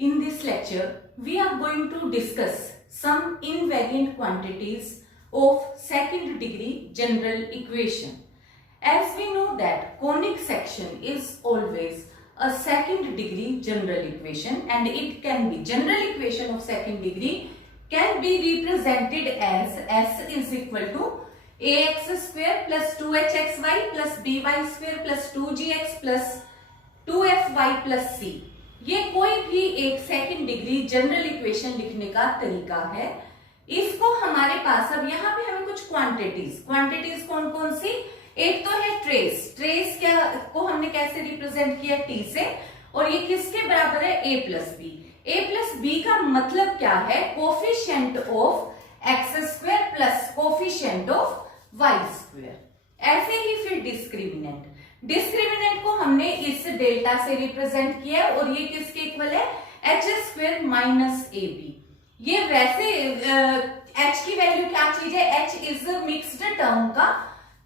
In this lecture, we are going to discuss some invariant quantities of second degree general equation. As we know that conic section is always a second degree general equation, and it can be general equation of second degree can be represented as S is equal to ax square plus 2hxy plus by square plus 2gx plus 2fy plus c. ये कोई भी एक second degree general equation लिखने का तरीका है। इसको हमारे पास अब यहाँ पे हमें कुछ क्वांटिटीज कौन कौन सी, एक तो है ट्रेस क्या को हमने कैसे रिप्रेजेंट किया टी से, और ये किसके बराबर है a प्लस बी का मतलब क्या है, coefficient of x square plus coefficient of y square. ऐसे ही फिर डिस्क्रिमिनेंट को हमने इस डेल्टा से रिप्रेजेंट किया और ये किसके इक्वल है, एच स्क्वायर माइनस ए बी। ये वैसे एच की वैल्यू क्या चीज है, एच इज मिक्स्ड टर्म का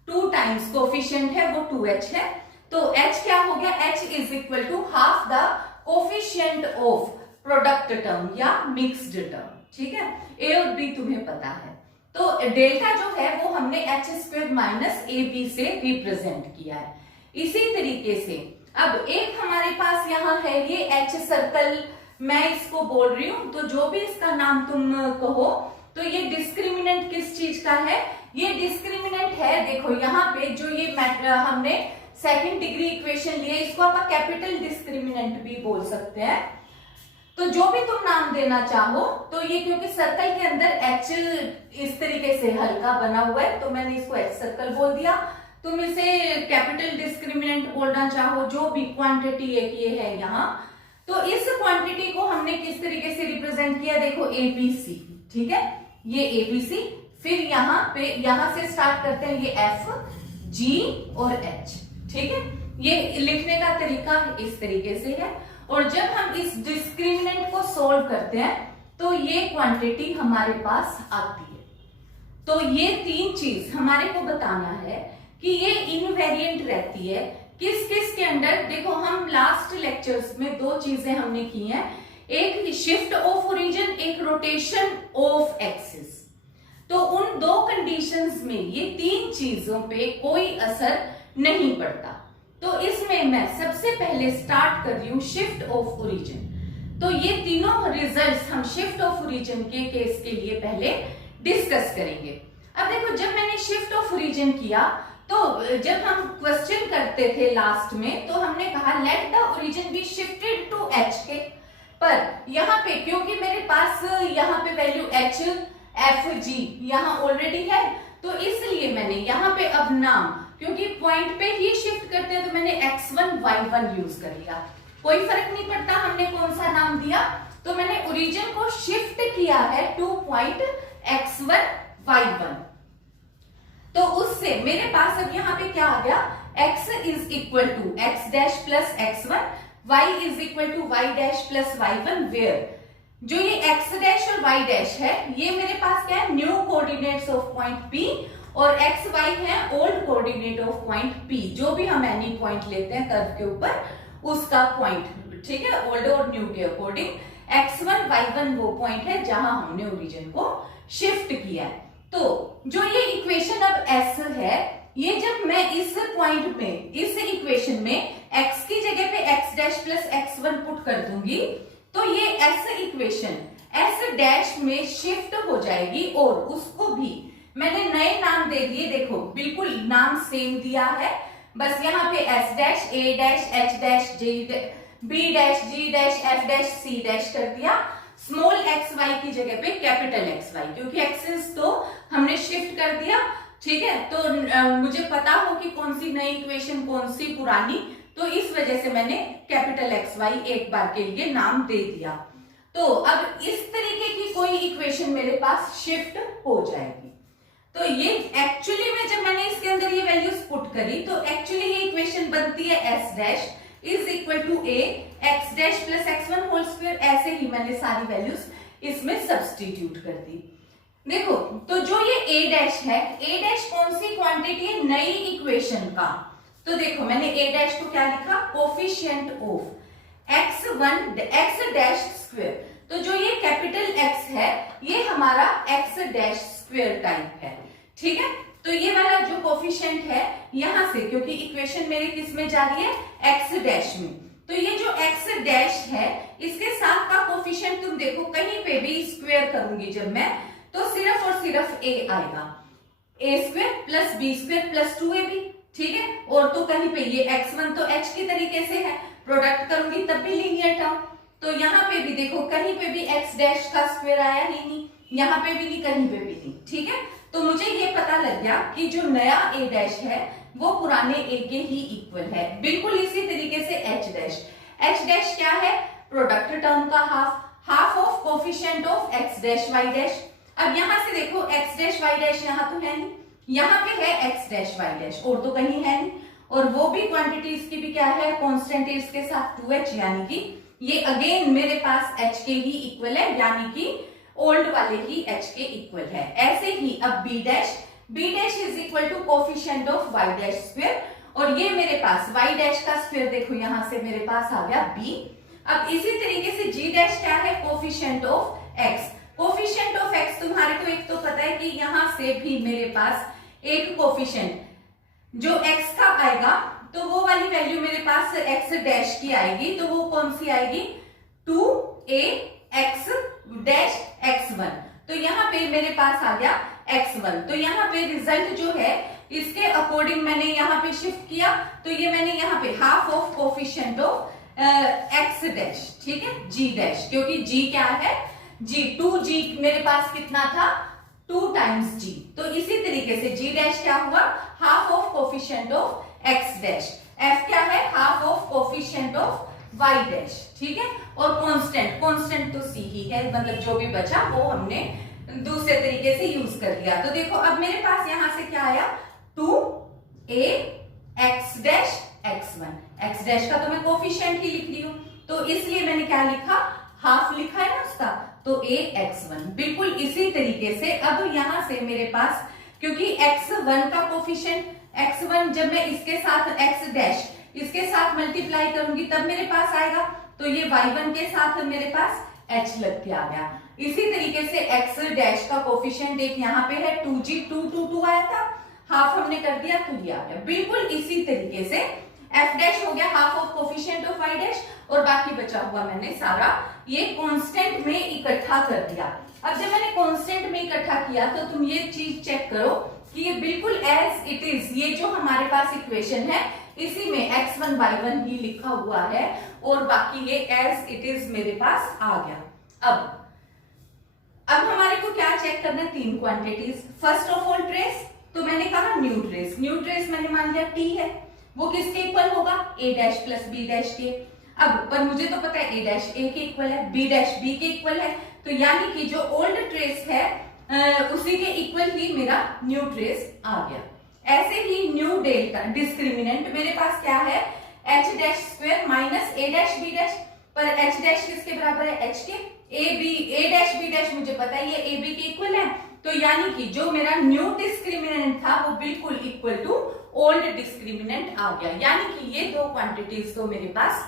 2 टाइम्स कोफिशिएंट है वो 2h है, तो h क्या हो गया, h is equal to half the coefficient of product term या मिक्स्ड टर्म। ठीक है, ए और बी तुम्हें पता है, तो डेल्टा जो है वो हमने एच स्क्वायर माइनस ए बी से रिप्रेजेंट किया है। इसी तरीके से अब एक हमारे पास यहाँ है ये एच सर्कल, मैं इसको बोल रही हूं तो जो भी इसका नाम तुम कहो, तो ये डिस्क्रिमिनेंट किस चीज का है, ये डिस्क्रिमिनेंट है, देखो यहाँ पे जो ये हमने सेकंड डिग्री इक्वेशन लिए, इसको आप कैपिटल डिस्क्रिमिनेंट भी बोल सकते हैं, तो जो भी तुम नाम देना चाहो। तो ये क्योंकि सर्कल के अंदर एच इस तरीके से हल्का बना हुआ है तो मैंने इसको एच सर्कल बोल दिया, तुम इसे कैपिटल डिस्क्रिमिनेंट बोलना चाहो, जो भी क्वांटिटी एक ये है यहाँ, तो इस क्वांटिटी को हमने किस तरीके से रिप्रेजेंट किया, देखो एबीसी। ठीक है, ये एबीसी, फिर यहाँ से स्टार्ट करते हैं, ये एफ जी और एच। ठीक है, ये लिखने का तरीका इस तरीके से है, और जब हम इस डिस्क्रिमिनेंट को सोल्व करते हैं तो ये क्वांटिटी हमारे पास आती है। तो ये 3 चीज हमारे को बताना है कि ये इनवेरिएंट रहती है किस किस के अंडर। देखो हम लास्ट लेक्चर्स में 2 चीजें हमने की हैं, एक शिफ्ट ऑफ ओरिजिन, एक रोटेशन ऑफ एक्सिस। तो उन 2 कंडीशंस में ये 3 चीजों पे कोई असर नहीं पड़ता। तो इसमें मैं सबसे पहले स्टार्ट कर रही हूं शिफ्ट ऑफ ओरिजिन। तो ये तीनों रिजल्ट्स हम शिफ्ट ऑफ ओरिजिन के केस के लिए पहले डिस्कस करेंगे। अब देखो, जब मैंने शिफ्ट ऑफ ओरिजिन किया तो जब हम क्वेश्चन करते थे लास्ट में, तो हमने कहा let the origin be shifted to H K, पर यहाँ पे क्योंकि मेरे पास यहाँ पे वैल्यू एच एफ जी यहाँ ऑलरेडी है, तो इसलिए मैंने यहाँ पे अब नाम, क्योंकि पॉइंट पे ही शिफ्ट करते हैं, तो मैंने x1 y1 यूज कर लिया। कोई फर्क नहीं पड़ता हमने कौन सा नाम दिया, तो मैंने ओरिजिन को शिफ्ट किया है टू पॉइंट x1 y1। तो उससे मेरे पास अब यहाँ पे क्या आ गया, x is equal to x dash plus x1, y is equal to y dash plus y1, where जो ये x डैश और y डैश है ये मेरे पास क्या है, new coordinates of point P, और एक्स वाई है old coordinate of point P, जो भी हम एनी पॉइंट लेते हैं कर्व के ऊपर उसका पॉइंट। ठीक है, ओल्ड और न्यू के अकॉर्डिंग x1 y1 वो पॉइंट है जहां हमने ओरिजिन को शिफ्ट किया है। तो जो ये इक्वेशन अब S है, ये जब मैं इस पॉइंट में इस इक्वेशन में x की जगह पे x dash plus x1 put कर दूंगी, तो ये S इक्वेशन S डैश में शिफ्ट हो जाएगी, और उसको भी मैंने नए नाम दे दिए। देखो बिल्कुल नाम सेम दिया है, बस यहाँ पे S dash, A dash, H dash, B dash, G dash, F dash, C dash कर दिया। स्मॉल xy की जगह पे कैपिटल XY, क्योंकि एक्सिस तो हमने शिफ्ट कर दिया। ठीक है, तो मुझे पता हो कि कौन सी नई इक्वेशन कौन सी पुरानी, तो इस वजह से मैंने कैपिटल XY एक बार के लिए नाम दे दिया। तो अब इस तरीके की कोई इक्वेशन मेरे पास शिफ्ट हो जाएगी। तो ये एक्चुअली में जब मैंने इसके अंदर ये वैल्यूज पुट करी, तो एक्चुअली ये इक्वेशन बनती है S dash is equal to a x dash plus x1 whole square. ऐसे ही मैंने सारी वैल्यूज इसमें सब्स्टिट्यूट कर दी। देखो, तो जो ये a डैश है, a डैश कौन सी क्वांटिटी है नई इक्वेशन का, तो देखो मैंने a डैश को क्या लिखा, coefficient of x dash square. तो जो ये कैपिटल X है ये हमारा x डैश स्क्वायर टाइप है, ठीक है। तो ये वाला जो कोफिशिएंट है यहां से, क्योंकि इक्वेशन मेरे किस में जा रही है, x डैश में, तो ये जो x डैश है इसके साथ का कोफिशिएंट तुम देखो कहीं पे भी स्क्वायर करूंगी जब मैं, तो सिर्फ और सिर्फ a आएगा, a square plus b square plus 2ab, ठीक है। और तो कहीं पे ये x1 तो h की तरीके से है, प्रोडक्ट करूंगी तब भी लीनियर टर्म, तो यहाँ पे भी देखो कहीं पे भी x डैश का स्क्वायर आया ही नहीं, यहाँ पे भी नहीं, कहीं पे भी नहीं, ठीक है। तो मुझे ये पता लग गया कि जो नया a डैश है वो पुराने a के ही इक्वल है। बिल्कुल इसी तरीके से h डैश क्या है, प्रोडक्ट टर्म का half of coefficient of x dash y dash. अब यहाँ से देखो x डैश y डैश यहाँ तो है नहीं, यहाँ पे है x डैश y डैश और तो कहीं है नहीं, और वो भी क्वांटिटीज की भी क्या है, कांस्टेंट है इसके साथ 2h, यानी कि ये अगेन मेरे पास h के ही इक्वल है, यानी कि ओल्ड वाले ही h के इक्वल है। ऐसे ही अब b dash is equal to coefficient of y dash square, और ये मेरे पास y डैश का स्क्वायर देखो यहां से मेरे पास आ गया b। अब इसी तरीके से g डैश क्या है, coefficient of x। Coefficient of x तुम्हारे को एक तो पता है कि यहां से भी मेरे पास एक कोफिशिएंट जो x का आएगा तो वो वाली वैल्यू मेरे पास x डैश की आएगी, तो वो कौन सी आएगी, 2ax डैश x1। तो यहाँ पे मेरे पास आ गया x1, तो यहाँ पे रिजल्ट जो है इसके अकॉर्डिंग मैंने यहाँ पे शिफ्ट किया, तो ये मैंने यहाँ पे half of coefficient of x dash, ठीक है, g डैश, क्योंकि g क्या है, g 2g मेरे पास कितना था, 2 टाइम्स g, तो इसी तरीके से g डैश क्या हुआ, half of coefficient of x dash, f क्या है, half of coefficient of y dash, ठीक है। और कांस्टेंट तो c ही है, मतलब जो भी बचा वो हमने दूसरे तरीके से यूज कर लिया। तो देखो अब मेरे पास यहां से क्या आया, 2ax dash x1, x dash का तो मैं कोफिशिएंट ही लिख रही हूं, तो इसलिए मैंने क्या लिखा, हाफ लिखा है ना उसका, तो ax1। बिल्कुल इसी तरीके से अब यहां से मेरे पास, क्योंकि x1 का कोफिशिएंट x1 जब मैं इसके साथ x डैश इसके साथ मल्टीप्लाई करूंगी तब मेरे पास आएगा, तो ये y1 के साथ मेरे पास h लग के आ गया। इसी तरीके से x डैश का कोफिशिएंट एक यहाँ पे है 2g, 2 आया था, हाफ हमने कर दिया तो ये आ गया। बिल्कुल इसी तरीके से f डैश हो गया half of coefficient of y dash, और बाकी बचा हुआ मैंने सारा ये कांस्टेंट में इकट्ठा कर दिया। अब जब मैंने कांस्टेंट में इकट्ठा किया तो तुम ये चीज चेक करो कि ये बिल्कुल एज इट इज, ये जो हमारे पास इक्वेशन है इसी में x1 y1 ही लिखा हुआ है, और बाकी ये एज इट इज मेरे पास आ गया। अब हमारे को क्या चेक करना है, 3 quantities. First of all trace, तो मैंने कहा न्यू ट्रेस मैंने मान लिया t है, वो किसके इक्वल होगा, a dash plus b dash के। अब पर मुझे तो पता है a डैश a के इक्वल है, b डैश b के इक्वल है, तो यानी कि जो ओल्ड ट्रेस है उसी के इक्वल ही मेरा न्यू ट्रेस आ गया। ऐसे ही न्यू डेल्टा डिस्क्रिमिनेंट मेरे पास क्या है, h dash square minus a dash b dash, पर h डैश किसके बराबर है, h के, a डैश b डैश मुझे पता है ये a b के इक्वल है, तो यानी कि जो मेरा न्यू डिस्क्रिमिनेंट था वो बिल्कुल इक्वल टू ओल्ड डिस्क्रिमिनेंट आ गया, यानी कि ये 2 क्वांटिटीज तो मेरे पास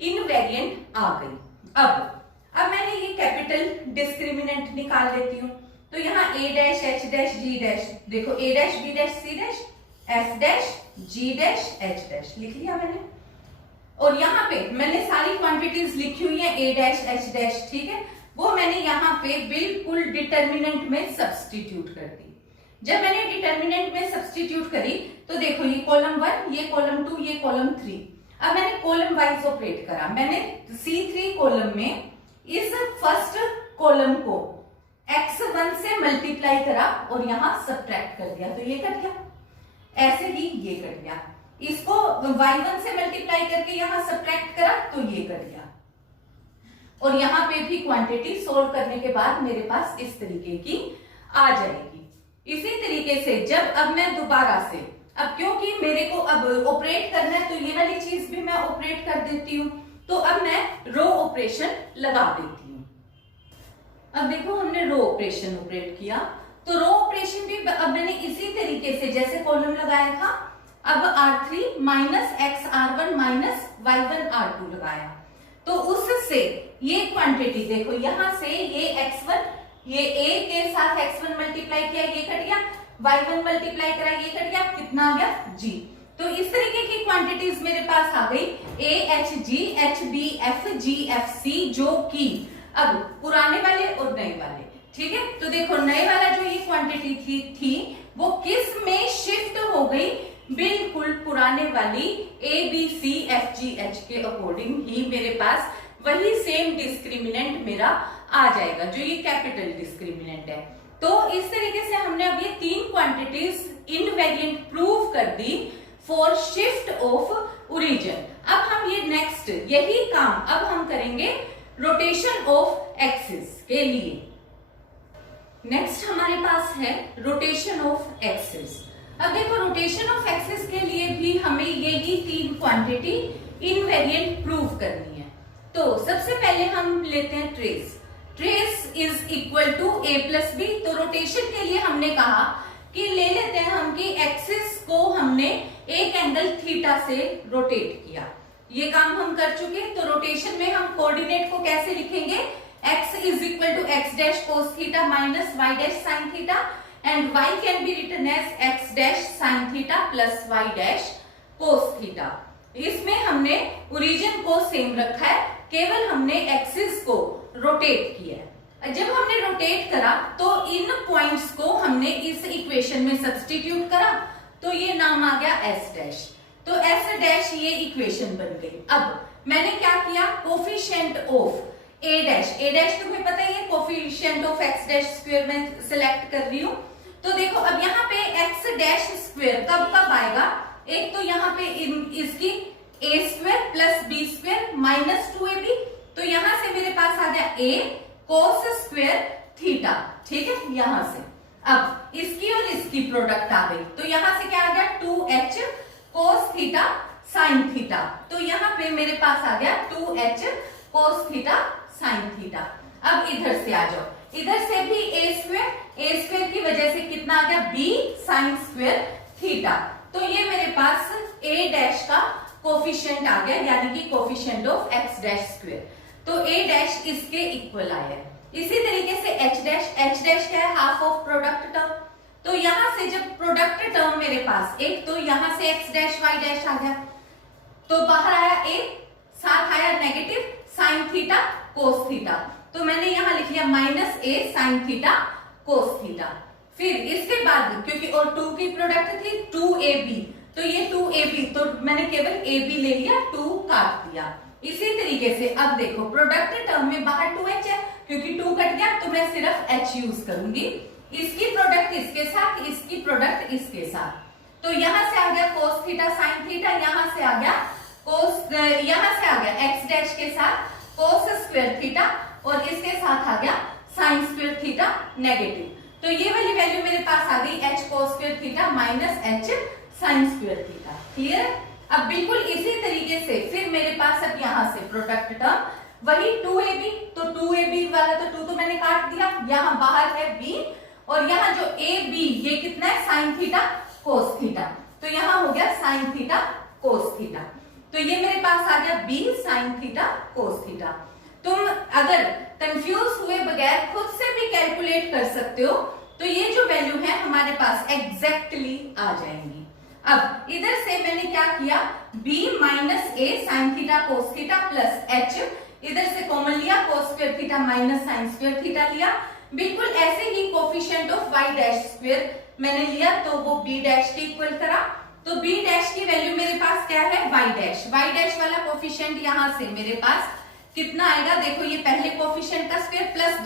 इनवेरिएंट आ गई। अब मैंने ये कैपिटल डिस्क्रिमिनेंट निकाल लेती हूँ, तो यहाँ a dash h dash g dash, देखो a dash b dash c dash f dash g dash h dash लिख लिया मैंने, और यहाँ पे मैंने सारी क्वांटिटीज लिखी हुई है a डैश h डैश, ठीक है, वो मैंने यहाँ पे बिल्कुल डिटर्मिनेंट में सब्स्टिट्यूट कर दी। जब मैंने डिटर्मिनेंट में सब्स्टिट्यूट करी तो देखो ये कॉलम 1, ये कॉलम 2, ये कॉलम 3। अब मैंने कॉलम वाइज ऑपरेट करा, मैंने C3 कॉलम में इस फर्स्ट कॉलम को x1 से मल्टीप्लाई करा और यहाँ सब्ट्रैक्ट कर दिया, तो ये कट गया, ऐसे ही ये कट गया। इसको y1 से मल्टीप्लाई करके यहाँ सब्ट्रैक्ट करा तो ये कट गया, और यहाँ पे भी क्वांटिटी सोल्व करने के बाद मेरे पास इस तरीके की आ जाएगी। इसी तरीके से जब अब मैं दोबारा से, अब क्योंकि मेरे को अब ऑपरेट करना है तो ये वाली चीज भी मैं ऑपरेट कर देती हूँ, तो अब मैं रो ऑपरेशन लगा देती हूँ। अब देखो हमने रो ऑपरेशन ऑपरेट किया, तो रो ऑपरेशन भी अब मैंने इसी तरीके से जैसे कॉलम लगाया था, अब R3 minus x R1 minus y1 R2 लगाया। तो उससे ये क्वांटिटी देखो, यहां से ये x1, ये a के साथ x1 मल्टीप्लाई किया, ये कट गया, y1 मल्टीप्लाई करा, ये कट गया, कितना आ गया g। तो इस तरीके की क्वांटिटीज मेरे पास आ गई a h g h b f g f c, जो कि अब पुराने वाले और नए वाले, ठीक है। तो देखो नए वाला जो ये क्वांटिटी थी वो किस में शिफ्ट हो गई, बिल्कुल पुराने वाली a b c f g h के अकॉर्डिंग ही मेरे पास वही सेम डिस्क्रिमिनेंट मेरा आ जाएगा, जो ये कैपिटल डिस्क्रिमिनेंट है। तो इस तरीके से हमने अब ये तीन क्वांटिटीज इनवेरिएंट प्रूव कर दी फॉर शिफ्ट ऑफ ओरिजिन। अब हम ये नेक्स्ट यही काम अब हम करेंगे रोटेशन ऑफ एक्सिस के लिए। नेक्स्ट हमारे पास है रोटेशन ऑफ एक्सिस। अब देखो रोटेशन ऑफ एक्सिस के लिए भी हमें यही तीन क्वांटिटी इनवेरिएंट प्रूव करनी है। तो सबसे पहले हम लेते हैं trace. Trace is equal to a plus B. तो रोटेशन के लिए हमने कहा कि ले लेते हैं हम कि एक्सिस को हमने एक एंगल थीटा से रोटेट किया, ये काम हम कर चुके। तो रोटेशन में हम कोऑर्डिनेट को कैसे लिखेंगे, x is equal to x dash cos theta minus y dash sine theta, and y can be written as x dash sine theta plus y dash cos theta. इसमें हमने ओरिजिन को same रखा है, केवल हमने एक्सिस को rotate किया है। जब हमने रोटेट करा तो इन पॉइंट्स को हमने इस इक्वेशन में सब्स्टिट्यूट करा, तो ये नाम आ गया s डैश। तो s डैश ये इक्वेशन बन गई। अब मैंने क्या किया, कोफिशिएंट ऑफ a डैश तुम्हें पता ही है, coefficient of x dash square में सिलेक्ट कर रही हूं। तो देखो अब यहाँ पे x डैश स्क्वायर कब कब आएगा, एक तो यहाँ पे इसकी a square plus b square minus 2ab, तो यहां से मेरे पास आ गया a कोस स्क्वायर थीटा, ठीक है। यहां से अब इसकी और इसकी प्रोडक्ट आ गई, तो यहां से क्या आ गया 2h cos theta sine theta. तो यहाँ पे मेरे पास आ गया 2h cos theta sine theta. अब इधर से आ जाओ, इधर से भी a स्क्वायर की वजह से कितना आ गया b साइन स्क्वायर थीटा। तो ये मेरे पास a डैश का कोफिशिएंट आ गया, यानी कि coefficient of x dash square. तो a डैश इसके इक्वल आया। इसी तरीके से h डैश क्या है, हाफ ऑफ प्रोडक्ट टर्म। तो यहां से जब प्रोडक्ट टर्म मेरे पास, एक तो यहां से x डैश y डैश आ गया, तो बाहर आया a, साथ आया negative sign theta cos theta. तो मैंने यहां लिख लिया minus a sine theta cos theta. फिर इसके बाद क्योंकि और 2 की प्रोडक्ट थी 2ab, तो ये 2ab, तो मैंने केवल ab ले लिया, 2 काट दिया। इसी तरीके से अब देखो प्रोडक्ट टर्म में बाहर 2h है, क्योंकि 2 कट गया तो मैं सिर्फ h यूज करूंगी। इसकी प्रोडक्ट इसके साथ, इसकी प्रोडक्ट इसके साथ। तो यहां से आ गया कोस थीटा साइन थीटा, यहां से आ गया x डैश के साथ कोस स्क्वायर थीटा, और इसके साथ आ गया साइन स्क्वायर थीटा नेगेटिव। तो ये वाली वैल्यू मेरे पास आ गई h कोस square theta minus h sign square theta. Clear है। अब बिल्कुल इसी तरीके से फिर मेरे पास अब यहां से प्रोडक्ट टर्म वही 2ab, तो 2ab वाला तो 2 तो मैंने काट दिया, यहां बाहर है b, और यहां जो ab ये कितना है साइन थीटा कोस थीटा, तो यहां हो गया साइन थीटा कोस थीटा। तो ये मेरे पास आ गया b sign theta cos theta. तुम अगर कंफ्यूज हुए बगैर खुद से भी कैलकुलेट कर सकते हो, तो ये जो वैल्यू है हमारे पास एग्जैक्टली आ जाएंगी। अब इधर से मैंने क्या किया, b minus a sine theta cos theta plus h, इधर से कॉमन लिया cos square theta minus sine square theta लिया। बिल्कुल ऐसे ही coefficient of y dash square मैंने लिया, तो वो b डैश के इक्वल करा। तो b डैश की वैल्यू मेरे पास क्या है, y डैश वाला कोफिशिएंट यहां से मेरे पास कितना आएगा, देखो ये पहले कोफिशिएंट का स्क्वायर प्लस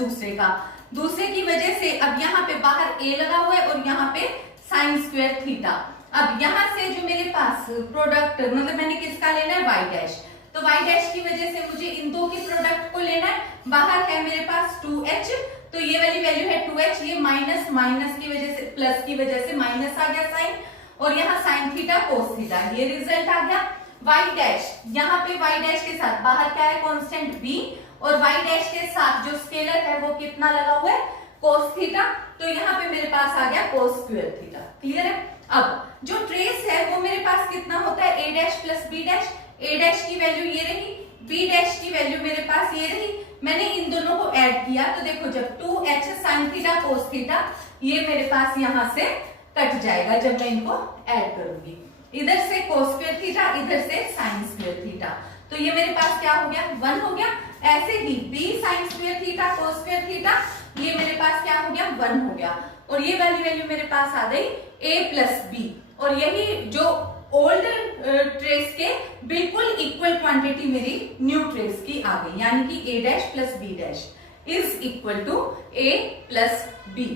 दूसरे की वजह से अब यहाँ पे बाहर a लगा हुआ है और यहाँ पे साइन स्क्वायर थीटा। अब यहां से जो मेरे पास प्रोडक्ट मतलब मैंने किसका लेना है, y डैश, तो y डैश की वजह से मुझे इन दो की प्रोडक्ट को लेना है। बाहर है मेरे पास 2h, तो ये वाली वैल्यू है 2h, ये माइनस की वजह से प्लस की वजह से माइनस आ गया साइन, और यहाँ साइन थीटा कोस थीटा, ये रिजल्ट आ गया। y डैश, यहाँ पे y डैश के साथ बाहर क्या है कांस्टेंट b, और y डैश के साथ जो स्केलर है वो कितना लगा हुआ है कोस थीटा, तो यहाँ पे मेरे पास आ गया कोस स्क्वायर थीटा। क्लियर है। अब जो ट्रेस है वो मेरे पास कितना होता है, a dash plus b dash. a dash की वैल्यू ये रही, बी डैश की वैल्यू मेरे पास ये रही। मैंने इन दोनों को ऐड किया तो देखो जब 2h sin theta cos theta ये मेरे पास यहां से कट जाएगा जब मैं इनको ऐड करूंगी। इधर से cos स्क्वायर थीटा, इधर से sin स्क्वायर थीटा, तो ये मेरे पास क्या हो गया 1 हो गया। ऐसे ही b sin square theta cos square theta ये मेरे पास क्या हो गया 1 हो गया। और ये वाली वैल्यू मेरे पास आ गई a प्लस बी। और यही जो ओल्ड ट्रेस के बिल्कुल इक्वल क्वांटिटी मेरी न्यू ट्रेस की आ गई, यानी कि a dash plus b dash is equal to a plus b।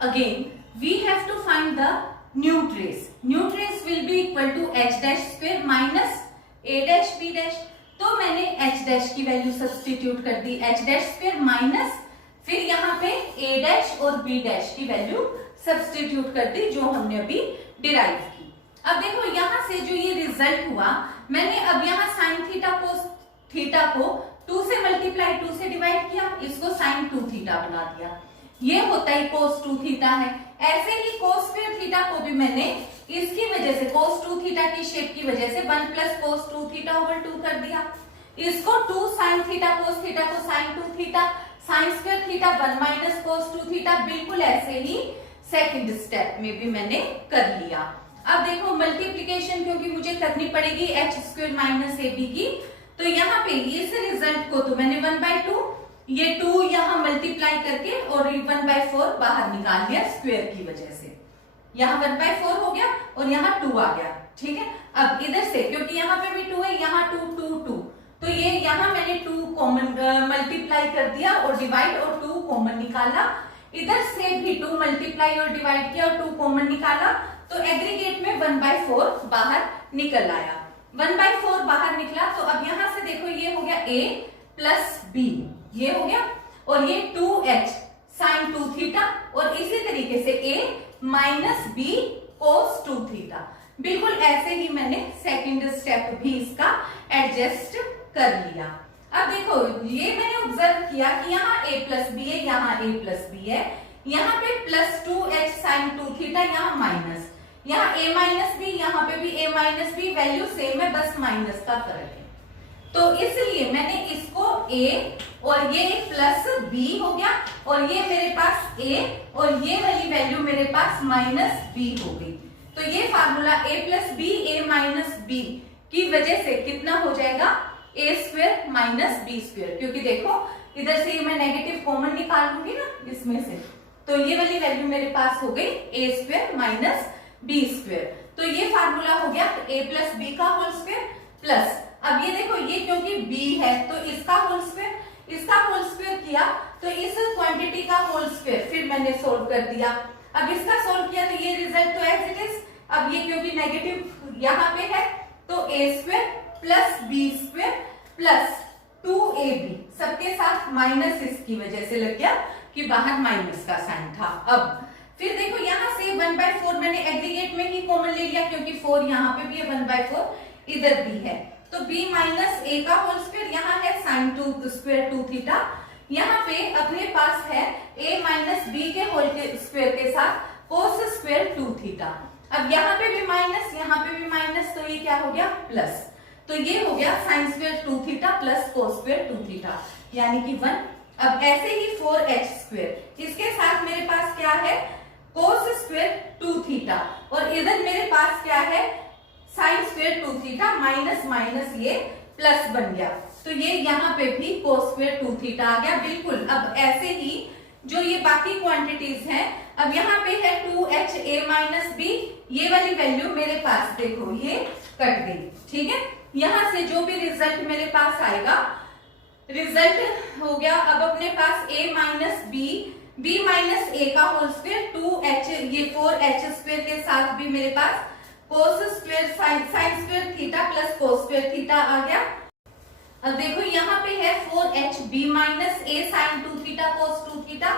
Again, we have to find the new trace. New trace will be equal to h dash square minus a dash b dash. तो मैंने h dash की value substitute कर दी, h dash square minus फिर यहाँ पे a dash और b dash की value substitute कर दी जो हमने अभी डिराइव की। अब देखो यहाँ से जो ये रिजल्ट हुआ, मैंने अब यहाँ साइन थीटा कोस थीटा को 2 से मल्टीप्लाई 2 से डिवाइड किया, इसको साइन 2 थीटा बना दिया। ये होता ही cos 2 थीटा है। ऐसे ही cos स्क्वायर थीटा को भी मैंने इसकी वजह से cos 2 थीटा की शेप की वजह से 1 प्लस cos 2 थीटा ओवर 2 कर दिया। इसको 2 sin थीटा cos थीटा को sin 2 theta, sin square theta 1 minus cos 2 theta, बिल्कुल ऐसे ही सेकंड स्टेप में भी मैंने कर लिया। अब देखो मल्टीप्लीकेशन क्योंकि मुझे करनी पड़ेगी h स्क्वायर माइनस ab की, तो यहाँ पे इस रिजल्ट को तो मैंने 1/2 ये 2 यहाँ मल्टीप्लाई करके और 1/4 बाहर निकाल लिया स्क्वायर की वजह से, यहाँ 1/4 हो गया और यहाँ 2 आ गया। ठीक है, अब इधर से क्योंकि यहाँ पे भी 2 है, यहाँ 2 2 2, तो ये यहाँ मैंने 2 कॉमन मल्टीप्लाई कर दिया और डिवाइड और 2 कॉमन निकाला। इधर से भी 2 मल्टीप्लाई और डिवाइड किया और 2 कॉमन निकाला, तो एग्रीगेट में 1/4 बाहर निकल आया। 1/4 बाहर निकला तो अब यहाँ से देखो ये हो गया a प्लस b, ये हो गया, और ये 2h sin 2 थीटा और इसी तरीके से a minus b cos 2 theta. बिल्कुल ऐसे ही मैंने सेकंड स्टेप भी इसका एडजस्ट कर लिया। अब देखो ये मैंने ऑब्जर्व किया कि यहाँ a प्लस बी है, यहाँ a प्लस बी है, यहाँ पे प्लस 2h sin 2 थीटा, यहाँ माइनस, यहाँ a माइनस बी, यहाँ पे भी a minus B, value same है बस माइनस का फर्क है। तो इसलिए मैंने इसको a और ये प्लस b हो गया और ये मेरे पास a और ये वाली वैल्यू मेरे पास माइनस b हो गई। तो ये formula a plus B a minus b की वजह से कितना हो जाएगा a square minus b square, क्योंकि देखो इधर से मैं नेगेटिव कॉमन निकाल लूंगी ना इसमें से, तो ये वाली वैल्यू मेरे पास हो गई a square minus b square. तो ये फार्मूला हो गया a प्लस बी का होल स्क्वायर प्लस, अब ये देखो ये क्योंकि b है तो इसका होल स्क्वायर, इसका होल स्क्वायर किया तो इस क्वांटिटी का होल स्क्वायर फिर मैंने सोल्व कर दिया। अब इसका सोल्व किया तो ये रिजल्ट तो एज इट इज। अब ये क्योंकि नेगेटिव यहाँ पे है तो a square plus b square plus 2ab सबके साथ माइनस इसकी वजह से लग गया कि बाहर माइनस का साइन था। अब फिर देखो यहाँ से 1/4 मैंने एग्रीगेट में ही कॉमन ले लिया क्योंकि 4 यहाँ पे भी है, 1/4 इधर भी है, तो b माइनस a का होल स्क्वायर, यहाँ है साइन 2 स्क्वायर 2 थीटा, यहाँ पे अपने पास है a माइनस b के होल स्क्वायर के साथ कोस स्क्वायर 2 थीटा। अब यहाँ पे भी माइनस, यहाँ पे भी माइनस, तो ये क्या हो गया प्लस, तो ये हो गया sine square 2 theta plus cos square 2 theta यानी कि 1। अब ऐसे ही 4h स्क्वायर, इसके साथ मेरे पास क्या है कोस स्क्वायर 2 थीटा और इधर मेरे पास क्या है sine square 2 theta, minus minus ये प्लस बन गया, तो ये यहाँ पे भी कोस स्क्वायर 2 थीटा आ गया। बिल्कुल अब ऐसे ही जो ये बाकी क्वांटिटीज हैं, अब यहाँ पे है 2h a माइनस b, ये वाली वैल्यू मेरे पास देखो ये कट गई। ठीक है, यहाँ से जो भी रिजल्ट मेरे पास आएगा, रिजल्ट हो गया अब अपने पास a minus b minus a का होल स्क्वायर 2h, ये 4h स्क्वायर के साथ भी मेरे पास cos square sine square theta plus cos square theta आ गया। अब देखो यहाँ पे है 4h b minus a sine 2 theta cos 2 theta,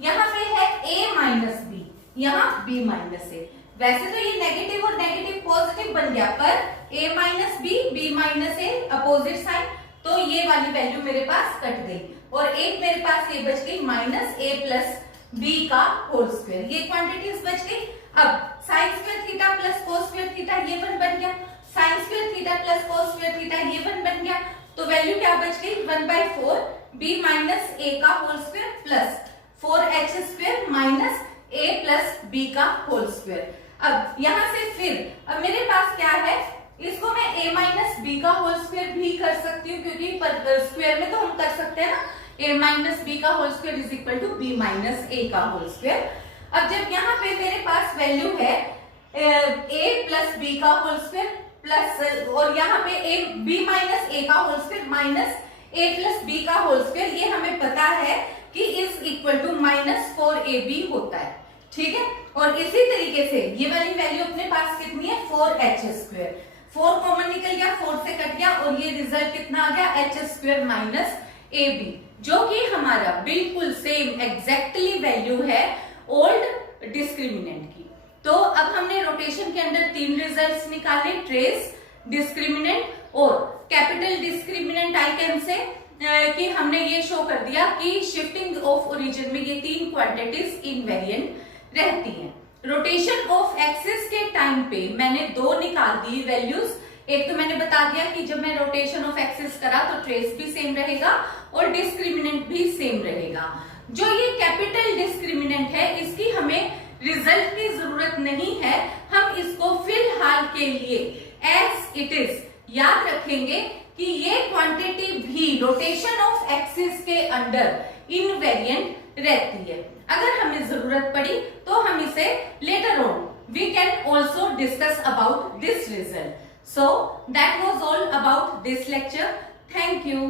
यहाँ पे है a माइनस b, यहाँ b माइनस a। वैसे तो ये नेगेटिव और नेगेटिव पॉजिटिव बन गया, पर a minus b minus a opposite sign, तो ये वाली वैल्यू मेरे पास कट गई और एक मेरे पास ये बच गई माइनस a प्लस b का होल स्क्वायर, ये क्वांटिटीज बच गई। अब sign square theta plus cos square theta ये 1 बन गया, sign square theta plus cos square theta, ये 1 बन गया, तो वैल्यू क्या बच गई 1/4 b माइनस a का whole square plus 4h square minus a plus b का होल स्क्वायर। अब यहां से फिर अब मेरे पास क्या है, इसको मैं a माइनस बी का होल स्क्वायर भी कर सकती हूँ, क्योंकि स्क्वायर में तो हम कर सकते हैं ना, a माइनस बी का whole square is equal to b minus a का होल स्क्वायर। अब जब यहाँ पे मेरे पास वैल्यू है a प्लस बी का होल स्क्वायर प्लस, और यहाँ पे a b माइनस a का whole square minus a plus b का होल स्क्वायर, ये हमें पता है कि इज इक्वल टू -4ab होता है, ठीक है। और इसी तरीके से ये वाली वैल्यू अपने पास कितनी है 4h स्क्वायर, 4 कॉमन निकल गया, 4 से कट गया, और ये रिजल्ट कितना आ गया h स्क्वायर माइनस ab, जो कि हमारा बिल्कुल सेम एग्जैक्टली वैल्यू है ओल्ड डिस्क्रिमिनेंट की। तो अब हमने रोटेशन के अंदर 3 रिजल्ट्स निकाले, ट्रेस, डिस्क्रिमिनेंट और capital discriminant. I can say कि हमने ये शो कर दिया कि शिफ्टिंग ऑफ ओरिजिन में ये 3 क्वांटिटीज इनवेरिएंट रहती हैं। रोटेशन ऑफ एक्सिस के टाइम पे मैंने 2 निकाल दी वैल्यूज। एक तो मैंने बता दिया कि जब मैं रोटेशन ऑफ एक्सिस करा तो ट्रेस भी सेम रहेगा और डिस्क्रिमिनेंट भी सेम रहेगा। जो ये कैपिटल डिस्क्रिमिनेंट है, इसकी हमें रिजल्ट की जरूरत नहीं है, हम इसको फिलहाल के लिए एज इट इज याद रखेंगे कि ये क्वांटिटी भी रोटेशन ऑफ एक्सिस के अंडर इनवेरिएंट रहती है। अगर हमें जरूरत पड़ी तो हम इसे later on we can also discuss about this result. So that was all about this lecture. Thank you.